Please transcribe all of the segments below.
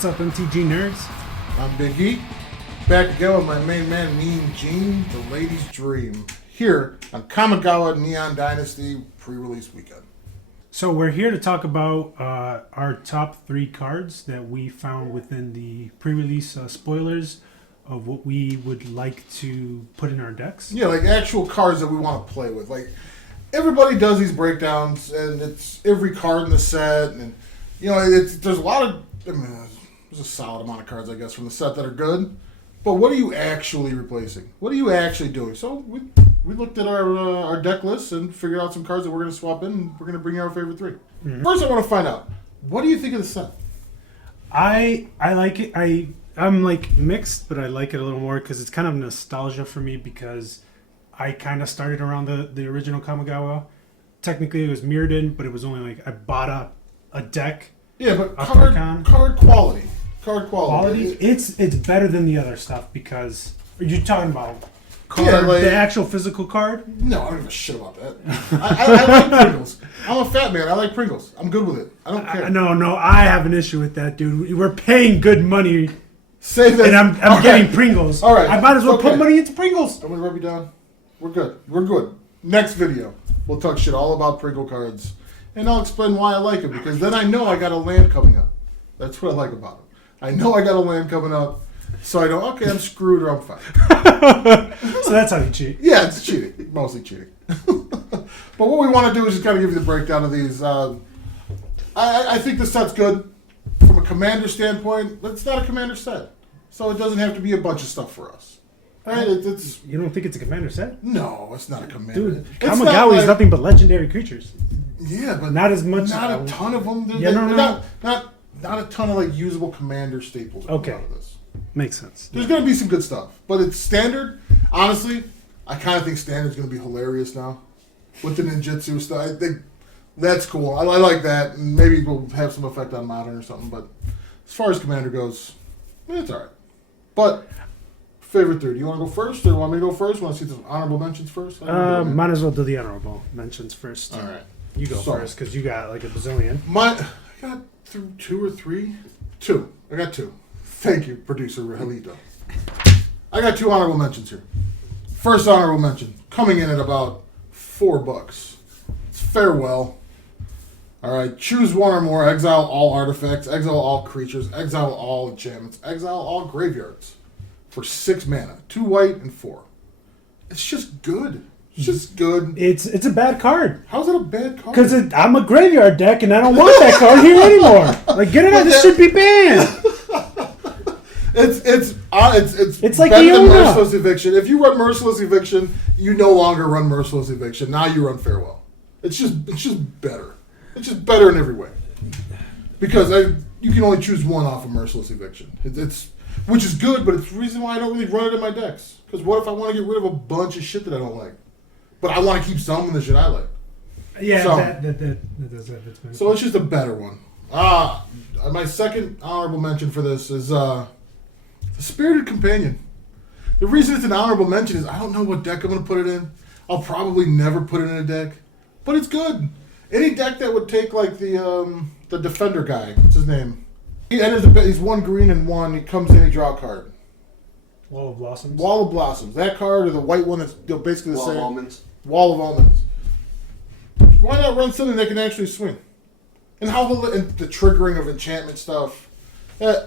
What's up, MTG nerds? I'm Big E. Back again with my main man, Mean Gene, the ladies' dream, here on Kamigawa Neon Dynasty pre-release weekend. So we're here to talk about our top 3 cards that we found within the pre-release spoilers of what we would like to put in our decks. Yeah, like actual cards that we want to play with. Like, everybody does these breakdowns, and it's every card in the set, and you know, there's a lot of, I mean, there's a solid amount of cards, I guess, from the set that are good. But what are you actually replacing? What are you actually doing? So we looked at our deck list and figured out some cards that we're going to swap in, and we're going to bring you our favorite 3. Mm-hmm. First, I want to find out, what do you think of the set? I like it. I'm like mixed, but I like it a little more because it's kind of nostalgia for me because I kind of started around the original Kamigawa. Technically, it was mirrored in, but it was only like I bought a deck. Yeah, but card quality. Card quality. It's better than the other stuff because you're talking about the actual physical card. No, I don't give a shit about that. I like Pringles. I'm a fat man. I like Pringles. I'm good with it. I don't care. No, I have an issue with that, dude. We're paying good money. Say that. And I'm getting Pringles. All right. I might as well put money into Pringles. I'm gonna rub you down. We're good. Next video, we'll talk shit all about Pringle cards, and I'll explain why I like them because then I know I got a land coming up. That's what I like about them. I know I got a land coming up, so I know, okay, I'm screwed or I'm fine. So that's how you cheat. Yeah, it's cheating. Mostly cheating. But what we want to do is just kind of give you the breakdown of these. I think the set's good. From a commander standpoint, it's not a commander set. So it doesn't have to be a bunch of stuff for us. Right? It's You don't think it's a commander set? No, it's not a commander. Dude, Kamigawa is nothing but legendary creatures. Yeah, but not as much. Not a ton of them. Not a ton of like usable commander staples. Okay, out of this. Makes sense. There's going to be some good stuff, but it's standard. Honestly, I kind of think standard's going to be hilarious now with the ninjutsu stuff. I think that's cool. I like that, and maybe we'll have some effect on modern or something. But as far as commander goes, it's all right. But favorite 3. Do you want to go first, or want me to go first? Want to see some honorable mentions first? Might as well do the honorable mentions first. All right. You go first because you got like a bazillion. I got 2 or 3. 2. I got 2. Thank you, producer Rahelito. I got 2 honorable mentions here. First honorable mention, coming in at about $4. It's Farewell. All right, choose one or more. Exile all artifacts. Exile all creatures. Exile all enchantments. Exile all graveyards. For 6 mana. 2 white and 4. It's just good. It's just good. It's a bad card. How's it a bad card? Because I'm a graveyard deck and I don't want that card here anymore. Like, get it out. This should be banned. It's like better than Iona. Merciless Eviction. If you run Merciless Eviction, you no longer run Merciless Eviction. Now you run Farewell. It's just better. It's just better in every way. Because you can only choose one off of Merciless Eviction. Which is good, but it's the reason why I don't really run it in my decks. Because what if I want to get rid of a bunch of shit that I don't like? But I want to keep some of the shit I like. Yeah, so, that does that. So it's just a better one. My second honorable mention for this is the Spirited Companion. The reason it's an honorable mention is I don't know what deck I'm going to put it in. I'll probably never put it in a deck. But it's good. Any deck that would take like the Defender guy, what's his name? He's 1 green and 1. He comes in, he draw a card. Wall of Blossoms. Wall of Blossoms. That card or the white one that's basically the Wall same. of Almonds. Wall of Almonds. Why not run something that can actually swing? And and the triggering of enchantment stuff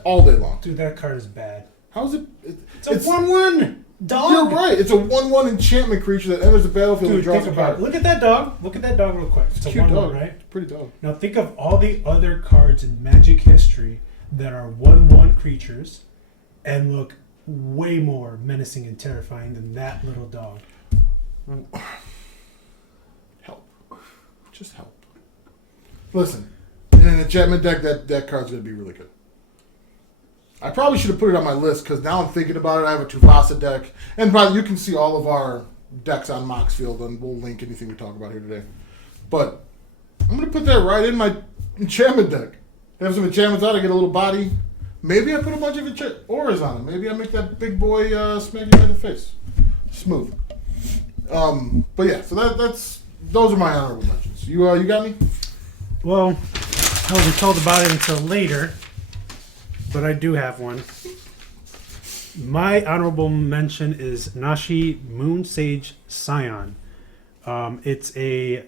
all day long. Dude, that card is bad. How is it? It's a 1/1 dog. You're right. It's a 1/1 enchantment creature that enters the battlefield and Dude, draws think a card. about it. Look at that dog. Look at that dog real quick. It's a cute 1/1, dog. right? It's a pretty dog. Now think of all the other cards in Magic history that are 1/1 creatures and look way more menacing and terrifying than that little dog. Help. Just help. Listen, in an enchantment deck, that card's going to be really good. I probably should have put it on my list because now I'm thinking about it. I have a Tuvasa deck. And you can see all of our decks on Moxfield, and we'll link anything we talk about here today. But I'm going to put that right in my enchantment deck. Have some enchantments out, I get a little body. Maybe I put a bunch of auras on it. Maybe I make that big boy smack you in the face. Smooth. But yeah, so those are my honorable mentions. You got me? Well, I wasn't told about it until later. but I do have one. My honorable mention is Nashi Moon Sage Scion. It's a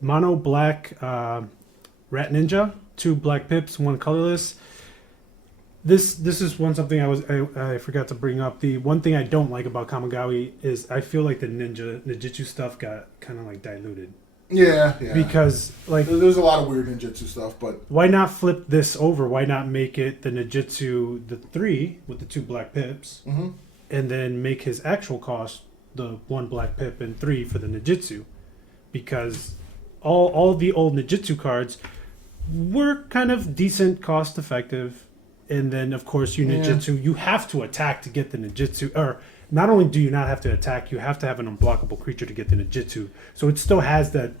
mono black rat ninja, 2 black pips, 1 colorless. This is something I forgot to bring up. The one thing I don't like about Kamigawa is I feel like the ninjutsu stuff got kind of like diluted. Yeah. Because like there's a lot of weird ninjutsu stuff, but why not flip this over? Why not make it the ninjutsu the 3 with the 2 black pips, and then make his actual cost the 1 black pip and 3 for the ninjutsu? Because all the old ninjutsu cards were kind of decent, cost effective. And then, of course, you have to attack to get the ninjutsu. Or not only do you not have to attack, you have to have an unblockable creature to get the ninjutsu. So it still has that.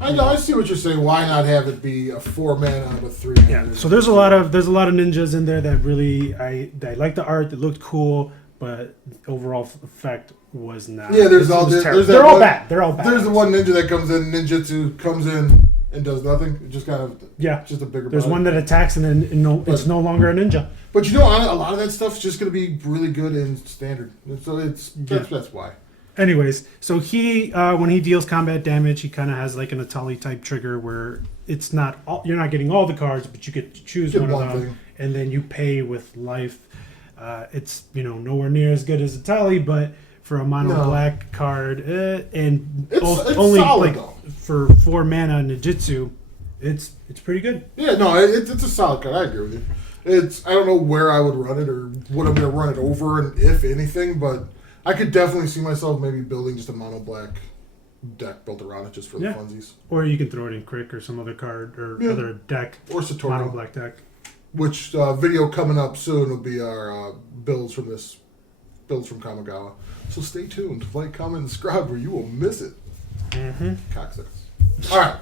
I know. I see what you're saying. Why not have it be a 4 mana with 3 mana? Yeah. So there's a lot of ninjas in there that really I like the art. It looked cool, but overall effect was not. Yeah. They're all bad. They're all bad. There's the one ninja that comes in. Ninjutsu comes in and does nothing. It just kind of just a bigger. There's one that attacks and then it's no longer a ninja. But you know, a lot of that stuff's just going to be really good in standard. So that's why. Anyways, so he when he deals combat damage, he kind of has like an Atali type trigger where it's not you're not getting all the cards, but you get to choose one of them, thing. And then you pay with life. It's nowhere near as good as Atali, but for a mono black card, and it's only solid, like for 4 mana ninjutsu, it's pretty good. Yeah, no, it's a solid card. I agree with you. I don't know where I would run it or what I'm going to run it over, and if anything, but I could definitely see myself maybe building just a mono black deck built around it just for the funsies. Or you can throw it in Crick or some other card or other deck. Or Satori. Mono black deck. Which video coming up soon will be our builds from Kamigawa. So stay tuned. Like, comment, and subscribe or you will miss it. Cocksuckers. All right.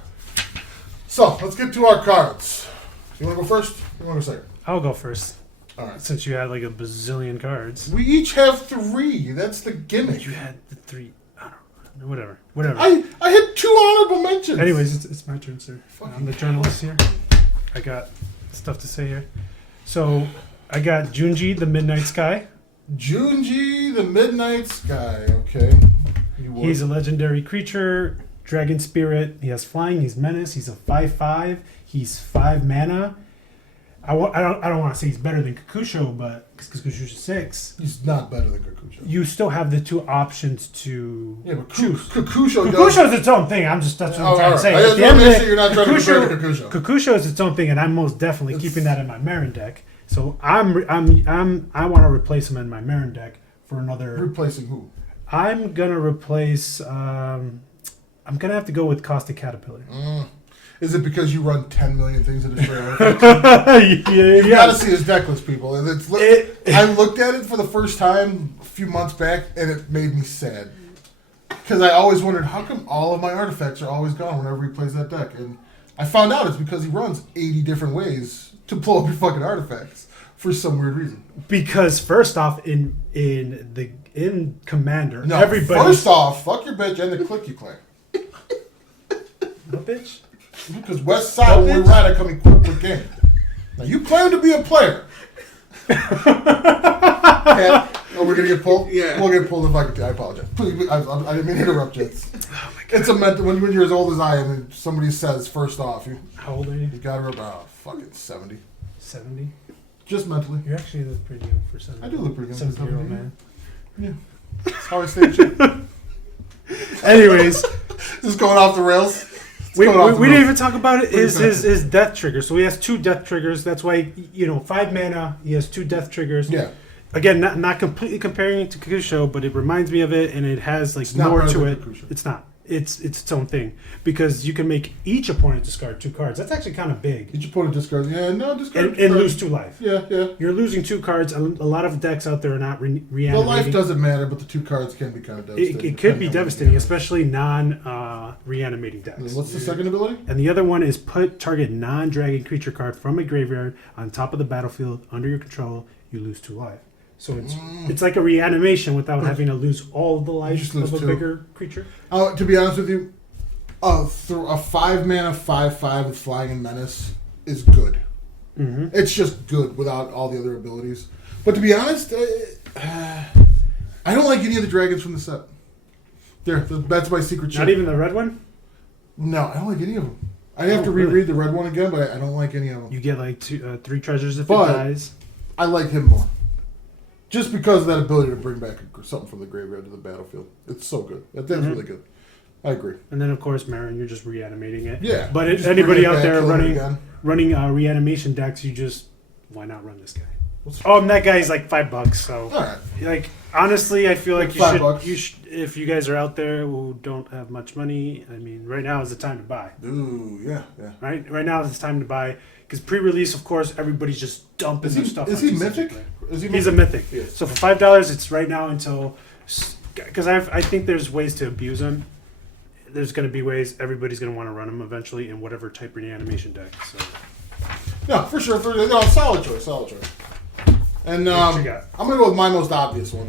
So let's get to our cards. You want to go first? You want to go second? I'll go first. All right. Since you had like a bazillion cards. We each have 3. That's the gimmick. You had the 3. I don't know. Whatever. I had 2 honorable mentions. Anyways, it's my turn, sir. I'm the journalist here. I got stuff to say here. So I got Junji, the Midnight Sky. Junji, the Midnight Sky. Okay. He's a legendary creature, dragon spirit. He has flying. He's menace. He's a 5/5. He's 5 mana. I don't want to say he's better than Kakusho, but because Kakusho's 6. He's not better than Kakusho. You still have the 2 options to choose. Kakusho is its own thing. That's what I'm trying to say. I just want to make sure you're not trying to compare to Kakusho. Kakusho is its own thing, and I'm most definitely keeping that in my Marin deck. So I want to replace him in my Marin deck for another. Replacing who? I'm gonna replace. I'm gonna have to go with Caustic Caterpillar. Is it because you run 10 million things to destroy artifacts? You gotta see his deck list, people. And I looked at it for the first time a few months back, and it made me sad. Because I always wondered, how come all of my artifacts are always gone whenever he plays that deck? And I found out it's because he runs 80 different ways to blow up your fucking artifacts for some weird reason. Because first off, in Commander, everybody. First off, fuck your bitch and the click you claim. What bitch? Because West Side will ride I come equipped with game. Now you claim to be a player. We're gonna get pulled. Yeah, we'll get pulled if I could. I apologize. Please, I didn't mean to interrupt you. Oh my God. It's a mental when you're as old as I am, and somebody says first off, how old are you? You got her about fucking 70. 70. Just mentally. You actually look pretty young for 70. I do look pretty young. 70-year-old man. Yeah. That's how I stay in shape. Anyways, just going off the rails. We didn't even talk about it. His death trigger. So he has 2 death triggers. That's why 5 mana. He has 2 death triggers. Yeah. Again, not completely comparing it to Kakusho, but it reminds me of it, and it has like more to it. It's not. It's its own thing because you can make each opponent discard 2 cards. That's actually kind of big. Each opponent discards. Yeah, no, discard. And lose 2 life. Yeah. You're losing 2 cards. A lot of decks out there are not reanimating. The life doesn't matter, but the 2 cards can be kind of devastating. It could be devastating, especially non-reanimating decks. What's the second ability? And the other one is put target non-dragon creature card from a graveyard on top of the battlefield under your control. You lose 2 life. So it's like a reanimation without having to lose all the life of a bigger creature. To be honest with you, a 5 mana 5/5 with flying and menace is good. Mm-hmm. It's just good without all the other abilities. But to be honest, I don't like any of the dragons from the set. That's my secret chip. Not even the red one? No, I don't like any of them. I have to reread the red one again, but I don't like any of them. You get like 3 treasures if it dies. I like him more. Just because of that ability to bring back something from the graveyard to the battlefield. It's so good. That's really good. I agree. And then, of course, Marin, you're just reanimating it. Yeah. But anybody out there running reanimation decks, why not run this guy? And that guy's like $5. So, all right. Like, honestly, I feel like $5. you should. If you guys are out there who don't have much money, I mean, right now is the time to buy. Ooh, yeah. Right now is the time to buy because pre-release, of course, everybody's just dumping their stuff. Is he mythic? He's a mythic. Yeah. So for $5, it's right now until because I think there's ways to abuse him. There's going to be ways everybody's going to want to run him eventually in whatever type reanimation deck. So. No, for sure. Solid choice. And I'm going to go with my most obvious one.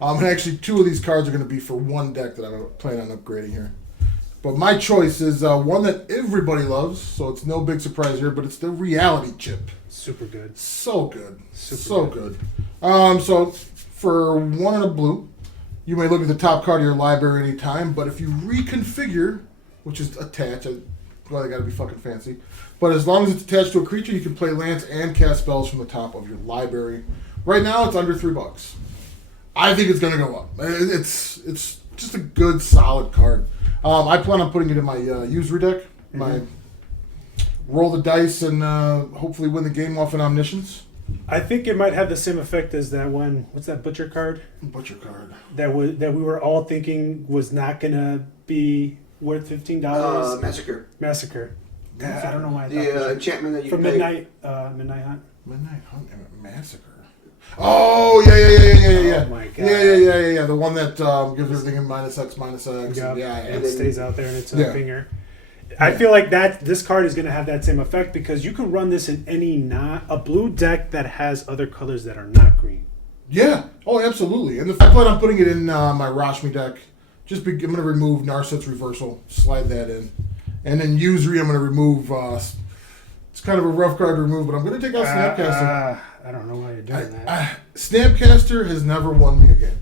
And actually, 2 of these cards are going to be for one deck that I'm planning on upgrading here. But my choice is one that everybody loves, so it's no big surprise here, but it's the reality chip. Super good. So good. So good. So for 1 and a blue, you may look at the top card of your library anytime, but if you reconfigure, which is attached, well, they got to be fucking fancy, but as long as it's attached to a creature, you can play lands and cast spells from the top of your library. Right now, it's under $3. I think it's going to go up. It's just a good, solid card. I plan on putting it in my usury deck, my roll the dice and hopefully win the game off an omniscience. I think it might have the same effect as that one. What's that butcher card? Butcher card. That we were all thinking was not gonna be worth $15. Massacre. I don't know why. The enchantment that you from pay. Midnight Hunt. Midnight Hunt and Massacre. Oh yeah. Oh my god. Yeah. The one that gives everything in -X. Yep. Yeah. And it stays out there and it's a finger. I feel like this card is going to have that same effect because you can run this in a blue deck that has other colors that are not green. Yeah. Oh, absolutely. And I plan on putting it in my Rashmi deck. I'm going to remove Narset's Reversal, slide that in, and then Usury I'm going to remove. It's kind of a rough card to remove, but I'm going to take out Snapcaster. I don't know why you're doing that. Snapcaster has never won me a game.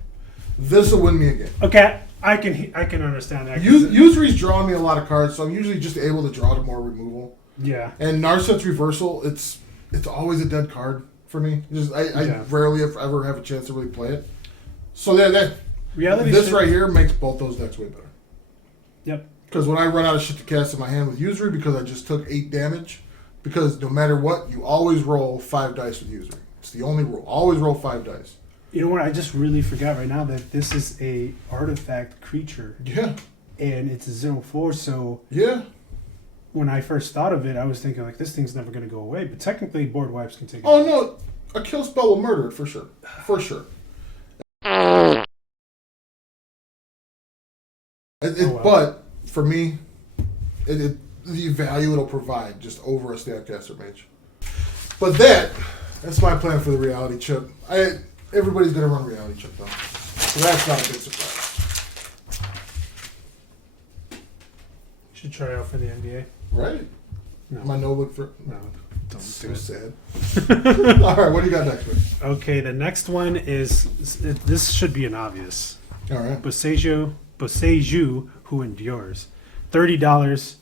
This will win me a game. Okay. I can understand that. Usury's drawing me a lot of cards, so I'm usually just able to draw to more removal. Yeah. And Narset's Reversal, it's always a dead card for me. I rarely ever have a chance to really play it. So this right here makes both those decks way better. Yep. Because when I run out of shit to cast in my hand with Usury, because I just took 8 damage, because no matter what, you always roll 5 dice with Usury. It's the only rule. Always roll 5 dice. You know what? I just really forgot right now that this is a artifact creature. Yeah. And it's a 0/4, so yeah. When I first thought of it, I was thinking like this thing's never going to go away. But technically, board wipes can take it. Oh no, a kill spell will murder it for sure. For sure. But for me, the value it'll provide just over a Snapcaster Mage. But that's my plan for the reality chip. Everybody's going to run reality chip though, so that's not a big surprise. Should try out for the NBA. Right? No. Am I no look for? No, don't so do it. Sad. All right, what do you got next, man? Okay, the next one is this should be an obvious. All right. Boseiju, who endures, $30.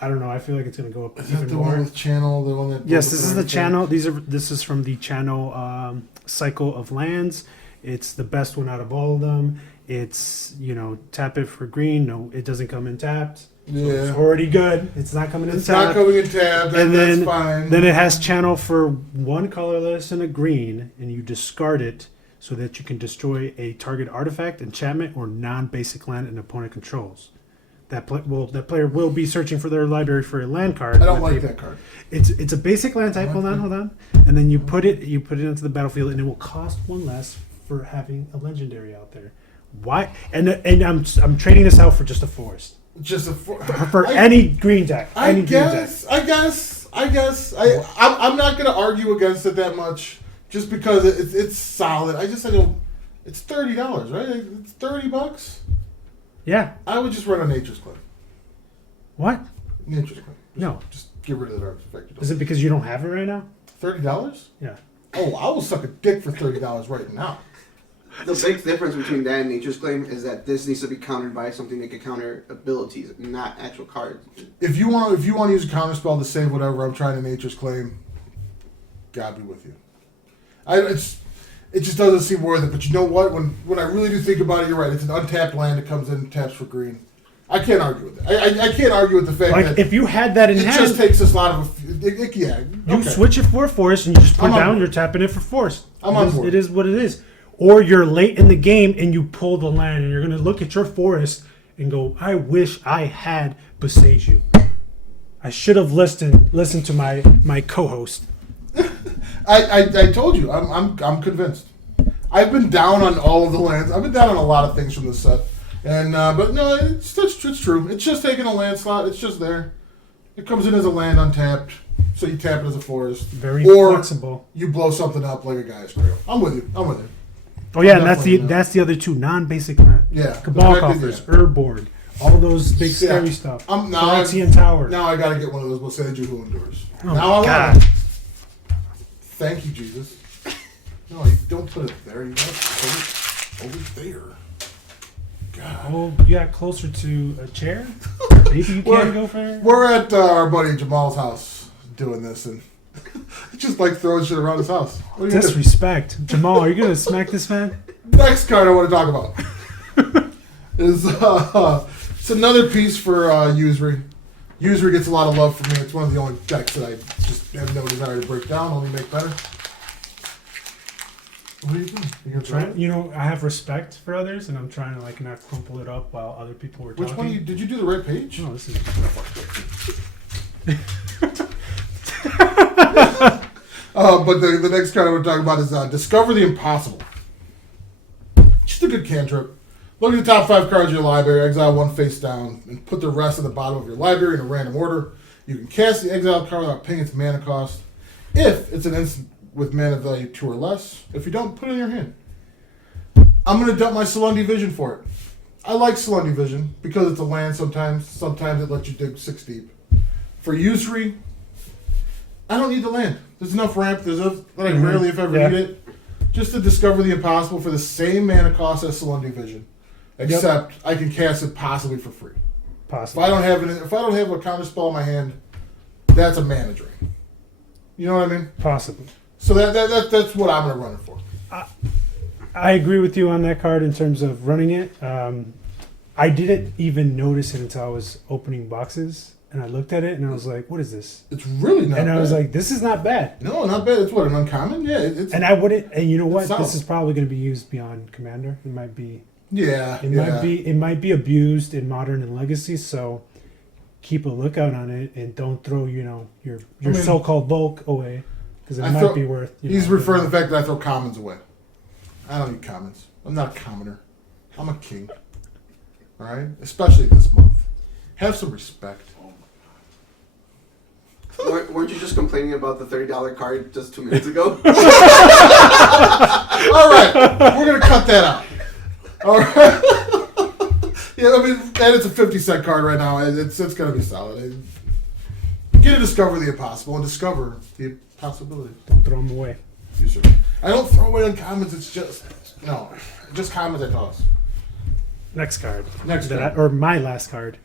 I don't know. I feel like it's going to go up Is even that the more. one with channel? The one that Yes, this is the channel. This is from the channel cycle of lands. It's the best one out of all of them. It's tap it for green. No, it doesn't come in tapped. Yeah, so it's already good. It's not coming in tapped. It's not coming in tapped. And that's fine. Then it has channel for 1 colorless and a green, and you discard it so that you can destroy a target artifact, enchantment, or non-basic land an opponent controls. That player will be searching for their library for a land card. I don't like that card. It's a basic land type. Hold on. And then you put it into the battlefield, and it will cost 1 less for having a legendary out there. Why? And I'm trading this out for just a forest. Just any green deck. I guess. I'm not gonna argue against it that much, just because it's solid. It's $30, right? It's $30. Yeah. I would just run a Nature's Claim. What? Nature's Claim. No. Just get rid of the artifact. Is it because you don't have it right now? $30? Yeah. Oh, I will suck a dick for $30 right now. The big difference between that and Nature's Claim is that this needs to be countered by something that can counter abilities, not actual cards. If you want to use a counter spell to save whatever I'm trying to Nature's Claim, God be with you. It just doesn't seem worth it. But you know what? When I really do think about it, you're right. It's an untapped land that comes in and taps for green. I can't argue with it. I can't argue with the fact that if you had that in it hand, just takes us a lot of you switch it for a forest and you just put down. You're tapping it for forest. I'm on board. It is what it is. Or you're late in the game and you pull the land and you're gonna look at your forest and go, I wish I had Boseiju. I should have listened to my co-host. I told you, I'm convinced. I've been down on all of the lands. I've been down on a lot of things from the set, and but no, it's true. It's just taking a land slot. It's just there. It comes in as a land untapped, so you tap it as a forest. Very flexible. You blow something up like a Gaia's Grail. I'm with you. Oh yeah, and that's the other two non-basic land. Yeah, Cabal Coffers, Urborg, all those big scary stuff. Phyrexian Tower. Now I got to get one of those Boseiju who endures. Oh now I God. want it. Thank you, Jesus. No, you don't put it there. You got to put it over there. God. Oh, you got closer to a chair? Maybe you can go for it? We're at our buddy Jamal's house doing this, and he just like throwing shit around his house. What are you Disrespect. Jamal, are you going to smack this man? Next card I want to talk about is it's another piece for Usuri. Usuri gets a lot of love from me. It's one of the only decks that I just have no desire to break down, only make better. What are you doing? You gonna try it? I have respect for others, and I'm trying to like not crumple it up while other people were talking. Which one did you do the right page? No, this is. But the next card I want to talk about is Discover the Impossible. Just a good cantrip. Look at the top 5 cards of your library, exile one face down, and put the rest at the bottom of your library in a random order. You can cast the exiled card without paying its mana cost. If it's an instant with mana value 2 or less, if you don't, put it in your hand. I'm going to dump my Salundi Vision for it. I like Salundi Vision because it's a land sometimes. Sometimes it lets you dig 6 deep. For Usuri, I don't need the land. There's enough ramp. That I rarely, if ever, need it. Just to discover the impossible for the same mana cost as Salundi Vision. Except I can cast it possibly for free. Possibly. If I don't have a counter spell in my hand, that's a mana drain. You know what I mean? Possibly. So that's what I'm gonna run it for. I agree with you on that card in terms of running it. I didn't even notice it until I was opening boxes, and I looked at it and I was like, "What is this?" It's really not. And bad. I was like, "This is not bad." No, not bad. It's what, an uncommon? Yeah. It's, and I wouldn't. And you know what? solid. This is probably going to be used beyond Commander. It might be. Yeah. It might be abused in Modern and Legacy. So keep a lookout on it and don't throw your so-called bulk away because it might be worth. He's referring to the fact that I throw commons away. I don't need commons. I'm not a commoner. I'm a king. All right, especially this month. Have some respect. Weren't you just complaining about the $30 card just 2 minutes ago? All right, we're gonna cut that out. All right. Yeah, I mean, and it's a 50-cent card right now. It's gonna be solid. Get to discover the impossible and discover the possibility. Don't throw them away. You sir. I don't throw away uncommons. It's just commons I toss. Next card. Or my last card.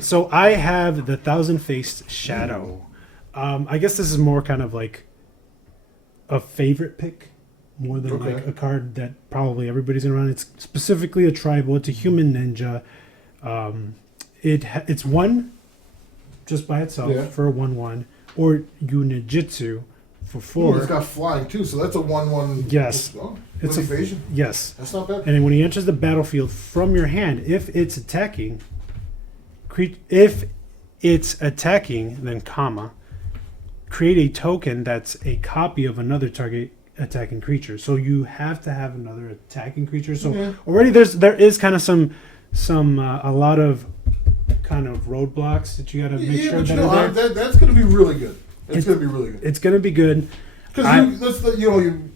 So I have the Thousand-Faced Shadow. I guess this is more kind of like a favorite pick, more than like a card that probably everybody's gonna run. It's specifically a tribal. It's a human ninja. It's one just by itself for a 1/1, or Unijitsu for 4. Ooh, it's got flying too, so that's a 1/1. Yes. It's evasion. Yes. That's not bad. And then when he enters the battlefield from your hand, if it's attacking, then create a token that's a copy of another target attacking creature. So you have to have another attacking creature. So already there is kind of a lot of kind of roadblocks that you got to make sure that are there. That's going to be really good. It's going to be really good. It's going to be good. Because you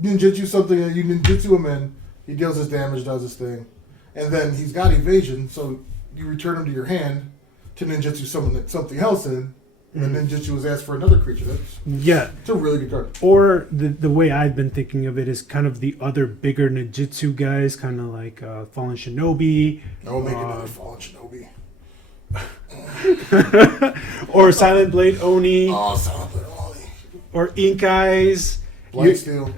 ninjutsu something, you ninjutsu him in, he deals his damage, does his thing, and then he's got evasion, so you return him to your hand to ninjutsu something else in, and then Ninjutsu was asked for another creature. It's a really good card. Or the way I've been thinking of it is kind of the other bigger ninjutsu guys, kind of like Fallen Shinobi. Oh, make another Fallen Shinobi. Or Silent Blade Oni. Oh, Silent Blade Oni. Or Ink Eyes. Blightsteel.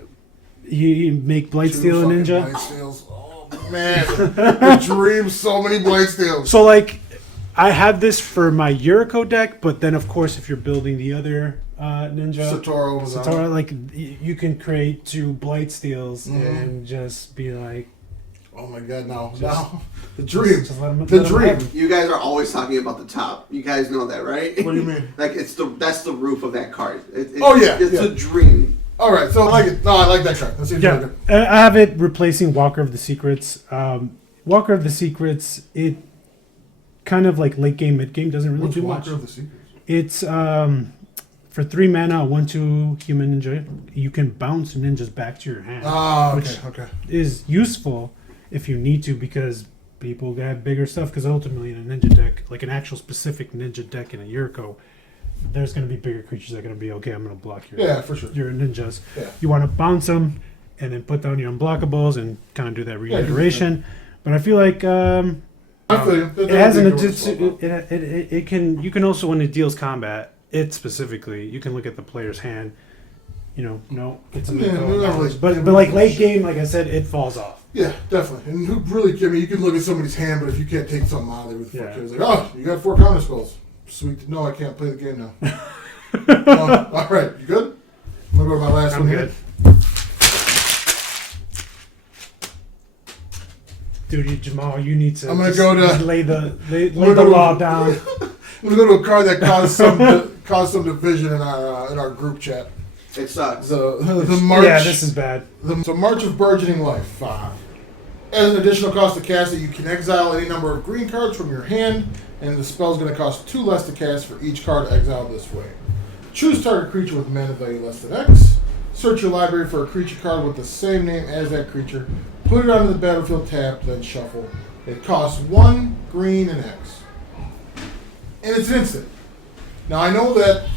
You make Blightsteel a ninja. Blightsteels. Oh man, the dream. So many Blightsteels. So like, I have this for my Yuriko deck, but then of course if you're building the other ninja, Satoru, like you can create 2 Blightsteels and just be like, oh my god, now the dream, just let 'em- the let 'em dream. have it. You guys are always talking about the top. You guys know that, right? What do you mean? Like that's the roof of that card. It's yeah. a dream. All right, so I like it. No, I like that card. That seems really good. I have it replacing Walker of the Secrets. Walker of the Secrets, it kind of like late game, mid game doesn't really What's do Walker much. of the Secrets? It's for 3 mana, a 1/2 human ninja. You can bounce ninjas back to your hand, Oh, which okay. is useful if you need to because people got bigger stuff. Because ultimately, in a ninja deck, like an actual specific ninja deck in a Yuriko, there's going to be bigger creatures that are going to be okay. I'm going to block For sure. your ninjas. Yeah. You want to bounce them and then put down your unblockables and kind of do that reiteration. But I feel like I feel you. it has an it can you can also when it deals combat it specifically you can look at the player's hand. No, it's a but like late game, like I said, it falls off. Yeah, definitely. And who really? I mean, you can look at somebody's hand, but if you can't take something out of there with 4 kills, like, oh, you got 4 counter spells. Sweet. No, I can't play the game now. All right, you good? I'm gonna go to my last one good. here. Dude, Jamal, you need to. I'm gonna go to lay the law down. I'm gonna go to a card that caused some division in our group chat. It sucks. The March. Yeah, this is bad. So March of Burgeoning Life. As an additional cost to cast it, you can exile any number of green cards from your hand, and the spell's going to cost 2 less to cast for each card exiled this way. Choose target creature with mana value less than X. Search your library for a creature card with the same name as that creature. Put it onto the battlefield tapped, then shuffle. It costs 1 green and X. And it's instant. Now I know that,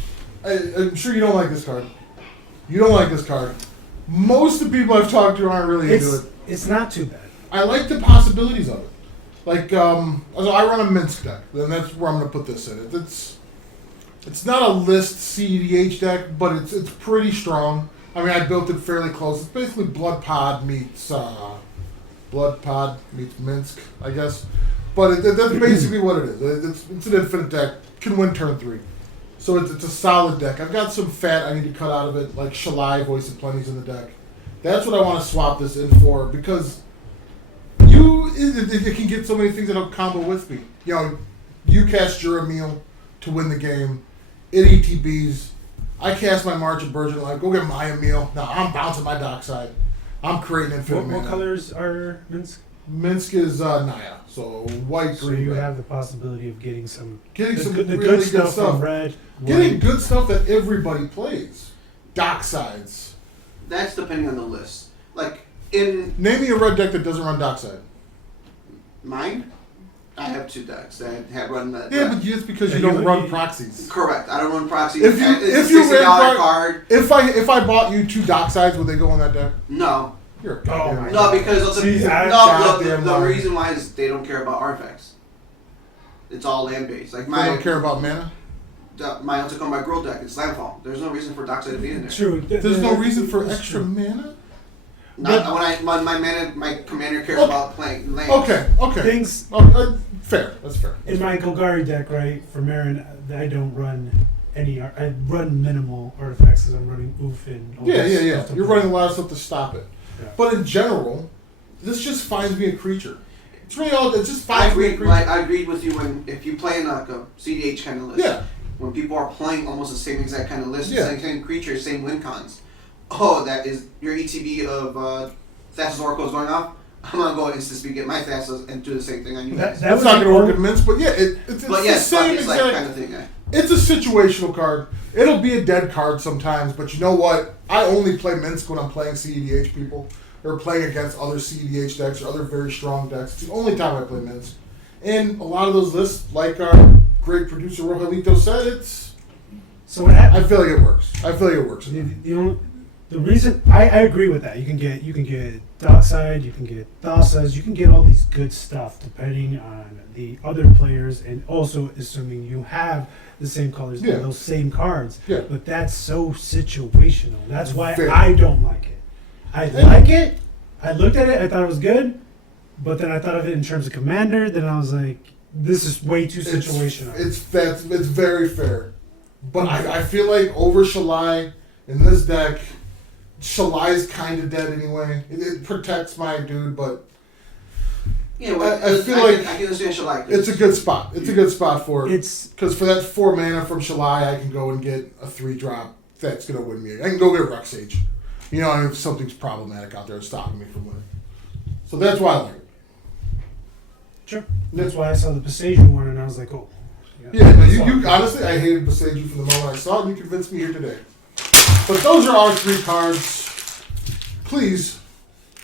I'm sure you don't like this card. You don't like this card. Most of the people I've talked to aren't really into it. It's not too bad. I like the possibilities of it. Like, so I run a Minsk deck, and that's where I'm going to put this in. It's not a list CEDH deck, but it's pretty strong. I mean, I built it fairly close. It's basically Blood Pod meets Minsk, I guess. But that's basically what it is. It's an infinite deck. Can win turn 3. So it's a solid deck. I've got some fat I need to cut out of it, like Shalai, Voice of Plenty's in the deck. That's what I want to swap this in for, because it can get so many things that don't combo with me. You cast Juramil to win the game. It ETBs. I cast my March of Burgeoning Life. Go get my Emil. Now I'm bouncing my dockside. I'm creating infinite mana. What colors are Minsk? Minsk is Naya, so white, So green. you red. have the possibility of getting some really good stuff from red. Getting white. good stuff that everybody plays. Docksides. That's depending on the list. Like in Name me a red deck that doesn't run Dockside. mine, I have 2 decks that have run that. Yeah, but just because you Yeah, don't you- run proxies. Correct. I don't run proxy. If you- it's if you a $60 ran card. If I bought you 2 Docksides, would they go on that deck? No. You're a goddamn my liar. No, because of the, See, I- the goddamn liar. reason why is they don't care about artifacts. It's all land based. Like They my don't care about mana. my Otacoma Girl deck is landfall. There's no reason for Dockside to be in there. True. There's no reason for That's extra true. mana. Not when my commander cares Okay. about playing land. Okay. Things Fair. That's fair. in my Golgari deck, right? For Marin, I don't run any. I run minimal artifacts because I'm running Oof and. all this Yeah. stuff to You're play. running a lot of stuff to stop it. Yeah. But in general, this just finds me a creature. It's really all. It just I finds me a agreed. creature. I agreed with you when if you play in like a CDH kind of list. Yeah. When people are playing almost the same exact kind of list, Yeah. same creature, same win cons. Oh, that is your ETB of Thassa's Oracle is going off. I'm gonna go instant speed, get my Thassa's, and do the same thing on you guys. That's not going to work in Minsk, but yeah, it's But the yes, same it's like exact. kind of thing. It's a situational card. It'll be a dead card sometimes, but you know what? I only play Minsk when I'm playing CEDH people, or playing against other CEDH decks or other very strong decks. It's the only time I play Minsk. And a lot of those lists, like our great producer Rogelito said, So what happened? I feel like it works. The reason I agree with that. You can get Dockside, you can get Thasas, you can get all these good stuff depending on the other players, and also assuming you have the same colors and those same cards. Yeah. But that's so situational. That's why Very. I don't like it. I like it. I looked at it. I thought it was good, but then I thought of it in terms of Commander. Then I was like, this is way too situational. It's very fair, but I feel like over Shalai in this deck, Shalai's kind of dead anyway. It protects my dude, but yeah, well, I feel like I can understand Shalai. it's a good spot. It's a good spot for it. It's Because for that 4 mana from Shalai, I can go and get a 3-drop that's gonna win me. I can go get Rux Sage. You know, if something's problematic out there stopping me from winning. So that's why I like it. sure. That's why I saw the Passage one and I was like, oh. Yeah, no, you honestly, I hated Besage from the moment I saw it, and you convinced me here today. But those are our 3 cards. Please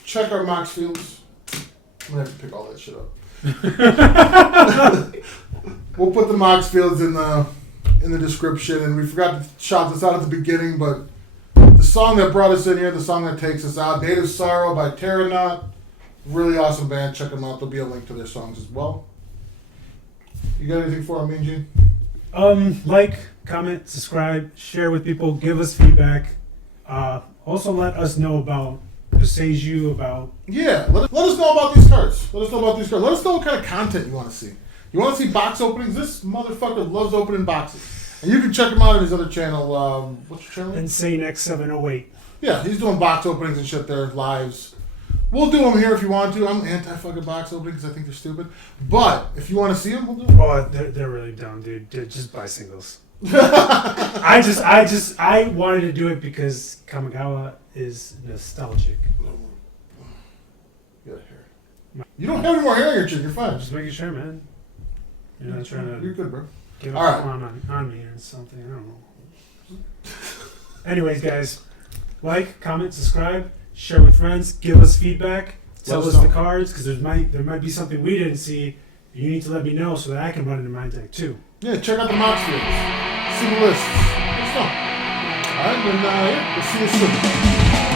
check our Mox Fields. I'm gonna have to pick all that shit up. We'll put the Mox Fields in the description, and we forgot to shout this out at the beginning, but the song that brought us in here, the song that takes us out, Native Sorrow by Terranaut. Really awesome band. Check them out. There'll be a link to their songs as well. You got anything for me, Mean Gene? Like, comment, subscribe, share with people, give us feedback. Also let us know about Beseju, about Yeah, let us know about these cards. Let us know what kind of content you want to see. You want to see box openings? This motherfucker loves opening boxes. And you can check him out on his other channel. What's your channel? Insane X708. Yeah, he's doing box openings and shit there, lives. We'll do them here if you want to. I'm anti-fucking box openings because I think they're stupid. But if you want to see them, we'll do them. Oh, they're really dumb, dude. Just buy singles. I wanted to do it because Kamigawa is nostalgic. You got hair. You don't have any more hair on your chin. You're fine. Just making sure, man. You're not trying You're to good, bro. give All up right. on me or something. I don't know. Anyways, guys, like, comment, subscribe, share with friends, give us feedback, tell Let us us the know. cards because there might be something we didn't see. You need to let me know so that I can run into my deck too. Yeah, check out the Mox Fields. See the lists. Let's go. All right, then, yeah, we'll see you soon.